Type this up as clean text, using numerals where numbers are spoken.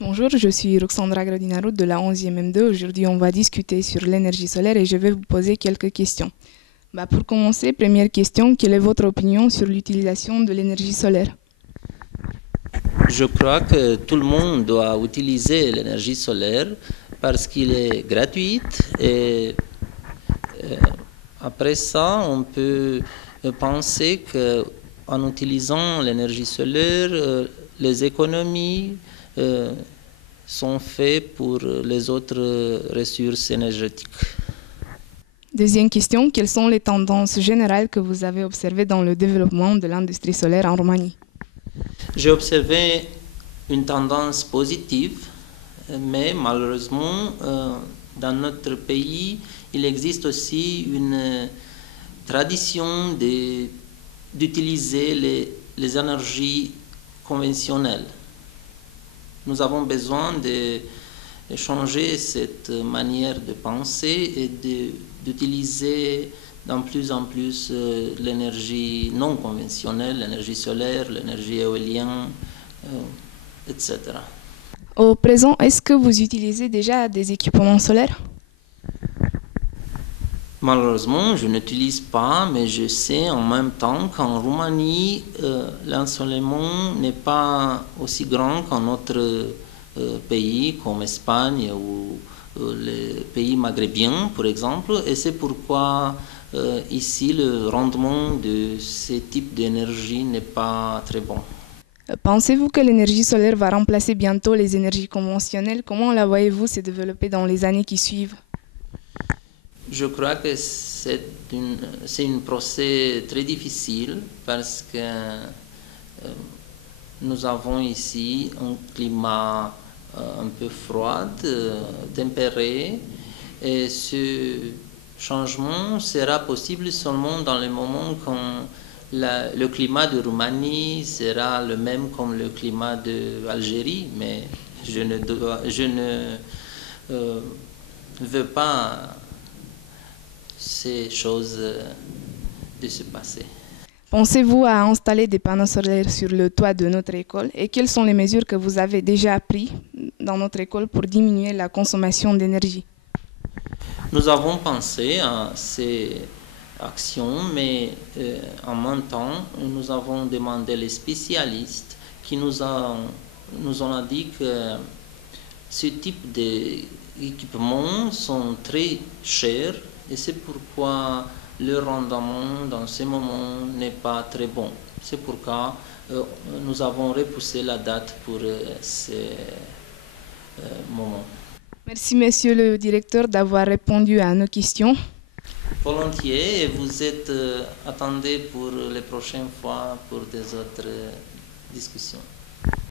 Bonjour, je suis Roxandra Gradinaro de la 11e M2. Aujourd'hui, on va discuter sur l'énergie solaire et je vais vous poser quelques questions. Pour commencer, première question, quelle est votre opinion sur l'utilisation de l'énergie solaire? Je crois que tout le monde doit utiliser l'énergie solaire parce qu'il est gratuite et après ça, on peut penser qu'en utilisant l'énergie solaire, les économies sont faites pour les autres ressources énergétiques. Deuxième question, quelles sont les tendances générales que vous avez observées dans le développement de l'industrie solaire en Roumanie? J'ai observé une tendance positive, mais malheureusement, dans notre pays, il existe aussi une tradition d'utiliser les énergies conventionnelles. Nous avons besoin de changer cette manière de penser et d'utiliser de plus en plus l'énergie non conventionnelle, l'énergie solaire, l'énergie éolienne, etc. Au présent, est-ce que vous utilisez déjà des équipements solaires? Malheureusement, je n'utilise pas, mais je sais en même temps qu'en Roumanie, l'ensoleillement n'est pas aussi grand qu'en d'autres pays comme Espagne ou les pays maghrébins, par exemple, et c'est pourquoi ici le rendement de ce type d'énergie n'est pas très bon. Pensez-vous que l'énergie solaire va remplacer bientôt les énergies conventionnelles? Comment la voyez-vous se développer dans les années qui suivent? Je crois que c'est un procès très difficile parce que nous avons ici un climat un peu froid, tempéré, et ce changement sera possible seulement dans le moment quand le climat de Roumanie sera le même comme le climat d'Algérie, mais je ne veux pas ces choses de se passer. Pensez-vous à installer des panneaux solaires sur le toit de notre école et quelles sont les mesures que vous avez déjà prises dans notre école pour diminuer la consommation d'énergie? Nous avons pensé à ces actions, mais en même temps, nous avons demandé les spécialistes qui nous ont dit que ce type d'équipements sont très chers et c'est pourquoi le rendement dans ce moment n'est pas très bon. C'est pourquoi nous avons repoussé la date pour ces moments. Merci, monsieur le directeur, d'avoir répondu à nos questions. Volontiers, et vous êtes attendus pour les prochaines fois pour des autres discussions.